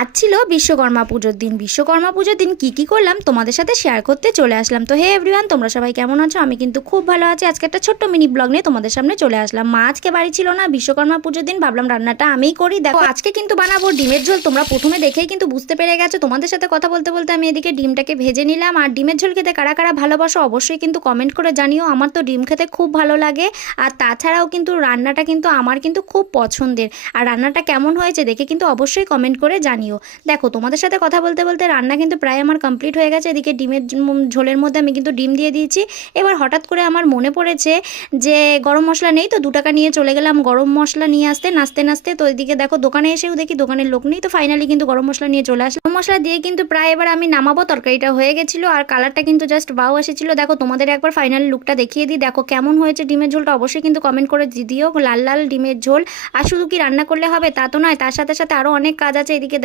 আজ ছিল বিশ্বকর্মা পুজোর দিন। বিশ্বকর্মা পুজোর দিন কি করলাম তোমাদের সাথে শেয়ার করতে চলে আসলাম। তো হে এভরিওয়ান, তোমরা সবাই কেমন আছো? আমি কিন্তু খুব ভালো আছি। আজকে একটা ছোট্ট মিনি ব্লগ নিয়ে তোমাদের সামনে চলে আসলাম। মা আজকে বাড়ি ছিল না, বিশ্বকর্মা পুজোর দিন ভাবলাম রান্নাটা আমিই করি। দেখো আজকে কিন্তু বানাবো ডিমের ঝোল। তোমরা প্রথমে দেখেই কিন্তু বুঝতে পেরে গেছো। তোমাদের সাথে কথা বলতে বলতে আমি এদিকে ডিমটাকে ভেজে নিলাম। আর ডিমের ঝোল খেতে কারা কারা ভালোবাসো অবশ্যই কিন্তু কমেন্ট করে জানিও। আমার তো ডিম খেতে খুব ভালো লাগে। আর তাছাড়াও কিন্তু রান্নাটা কিন্তু আমার কিন্তু খুব পছন্দের। আর রান্নাটা কেমন হয়েছে দেখে কিন্তু অবশ্যই কমেন্ট করে জানিও। দেখো তোমাদের সাথে কথা বলতে বলতে রান্না কিন্তু প্রায় আমার কমপ্লিট হয়ে গেছে। এদিকে ডিমের ঝোলের মধ্যে আমি কিন্তু ডিম দিয়ে দিয়েছি। এবার হঠাৎ করে আমার মনে পড়েছে যে গরম মশলা নেই, তো 2 টাকা নিয়ে চলে গেলাম গরম মশলা নিয়ে আসতে। নাচতে নাচতে তো এদিকে দেখো দোকানে এসেও দেখি দোকানের লোক নেই, তো ফাইনালি কিন্তু গরম মশলা নিয়ে চলে আসলাম। গরম মশলা দিয়ে কিন্তু প্রায় এবার আমি নামাবো। তরকারিটা হয়ে গেছিলো আর কালারটা কিন্তু জাস্ট বাও এসেছিলো। দেখো তোমাদের একবার ফাইনাল লুকটা দেখিয়ে দিই। দেখো কেমন হয়েছে ডিমের ঝোলটা অবশ্যই কিন্তু কমেন্ট করে দিও। লাল লাল ডিমের ঝোল। আর শুধু কি রান্না করলে হবে তা তো নয়, তার সাথে সাথে আরও অনেক কাজ আছে। এদিকে